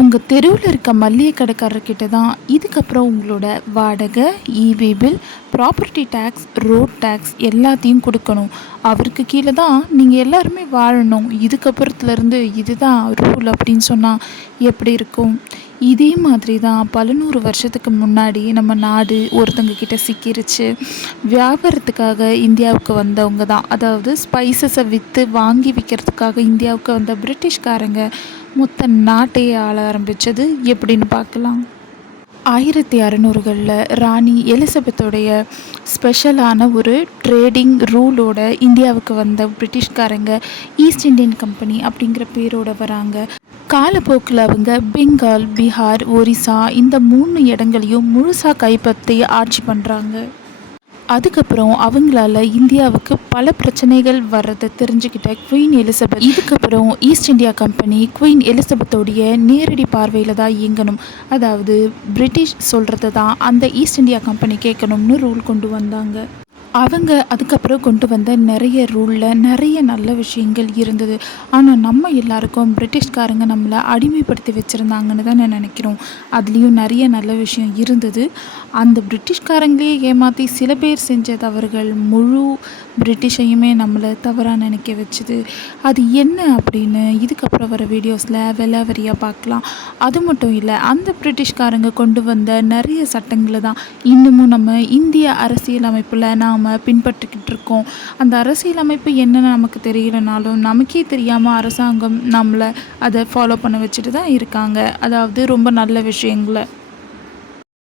உங்கள் தெருவில் இருக்க மல்லிகை கடைக்காரர்கிட்ட தான் இதுக்கப்புறம் உங்களோட வாடகை EB bill property tax road tax எல்லாத்தையும் கொடுக்கணும். அவருக்கு கீழே தான் நீங்கள் எல்லாருமே வாழணும். இதுக்கப்புறத்துலேருந்து இதுதான் ரூல் அப்படின்னு சொன்னால் எப்படி இருக்கும்? இதே மாதிரி தான் பல நூறு வருஷத்துக்கு முன்னாடி நம்ம நாடு ஒருத்தங்க கிட்ட சிக்கிருச்சு. வியாபாரத்துக்காக இந்தியாவுக்கு வந்தவங்க தான். அதாவது ஸ்பைசஸை விற்று வாங்கி விற்கிறதுக்காக இந்தியாவுக்கு வந்த பிரிட்டிஷ்காரங்க மொத்த நாட்டையே ஆள ஆரம்பித்தது எப்படின்னு பார்க்கலாம். ஆயிரத்தி அறநூறுகளில் ராணி எலிசபெத்தோடைய ஸ்பெஷலான ஒரு ட்ரேடிங் ரூலோட இந்தியாவுக்கு வந்த பிரிட்டிஷ்காரங்க ஈஸ்ட் இந்தியன் கம்பெனி அப்படிங்கிற பேரோட வராங்க. காலப்போக்கில் அவங்க பெங்கால் பீகார் ஒரிசா இந்த மூணு இடங்களையும் முழுசாக கைப்பற்றி ஆட்சி பண்ணுறாங்க அதுக்கப்புறம் அவங்களால இந்தியாவுக்கு பல பிரச்சனைகள் வர்றதை தெரிஞ்சுக்கிட்ட குயின் எலிசபெத் இதுக்கப்புறம் ஈஸ்ட் இந்தியா கம்பெனி குயின் எலிசபெத்தோடைய நேரடி பார்வையில் தான் இயங்கணும். அதாவது பிரிட்டிஷ் சொல்கிறத தான் அந்த ஈஸ்ட் இந்தியா கம்பெனி கேட்கணும்னு ரூல் கொண்டு வந்தாங்க. அவங்க அதுக்கப்புறம் கொண்டு வந்த நிறைய ரூலில் நிறைய நல்ல விஷயங்கள் இருந்தது. ஆனால் நம்ம எல்லாருக்கும் பிரிட்டிஷ்காரங்க நம்மளை அடிமைப்படுத்தி வச்சுருந்தாங்கன்னு தான் நான் நினைக்கிறோம். அதுலேயும் நிறைய நல்ல விஷயம் இருந்தது. அந்த பிரிட்டிஷ்காரங்களே ஏமாற்றி சில பேர் செஞ்ச தவறுகள் முழு பிரிட்டிஷையுமே நம்மளை தவறாக நினைக்க வச்சுது. அது என்ன அப்படின்னு இதுக்கப்புறம் வர வீடியோஸில் விலாவரியாக பார்க்கலாம். அது மட்டும் இல்லை அந்த பிரிட்டிஷ்காரங்க கொண்டு வந்த நிறைய சட்டங்களை தான் இன்னமும் நம்ம இந்திய அரசியலமைப்பில் நாம் பின்பற்றிக்கிட்டு இருக்கோம். அந்த அரசியல் அமைப்பு நமக்கு தெரியலனாலும் நமக்கே தெரியாமல் அரசாங்கம் நம்மளை அதை ஃபாலோ பண்ண வச்சுட்டு தான் இருக்காங்க. அதாவது ரொம்ப நல்ல விஷயங்களை.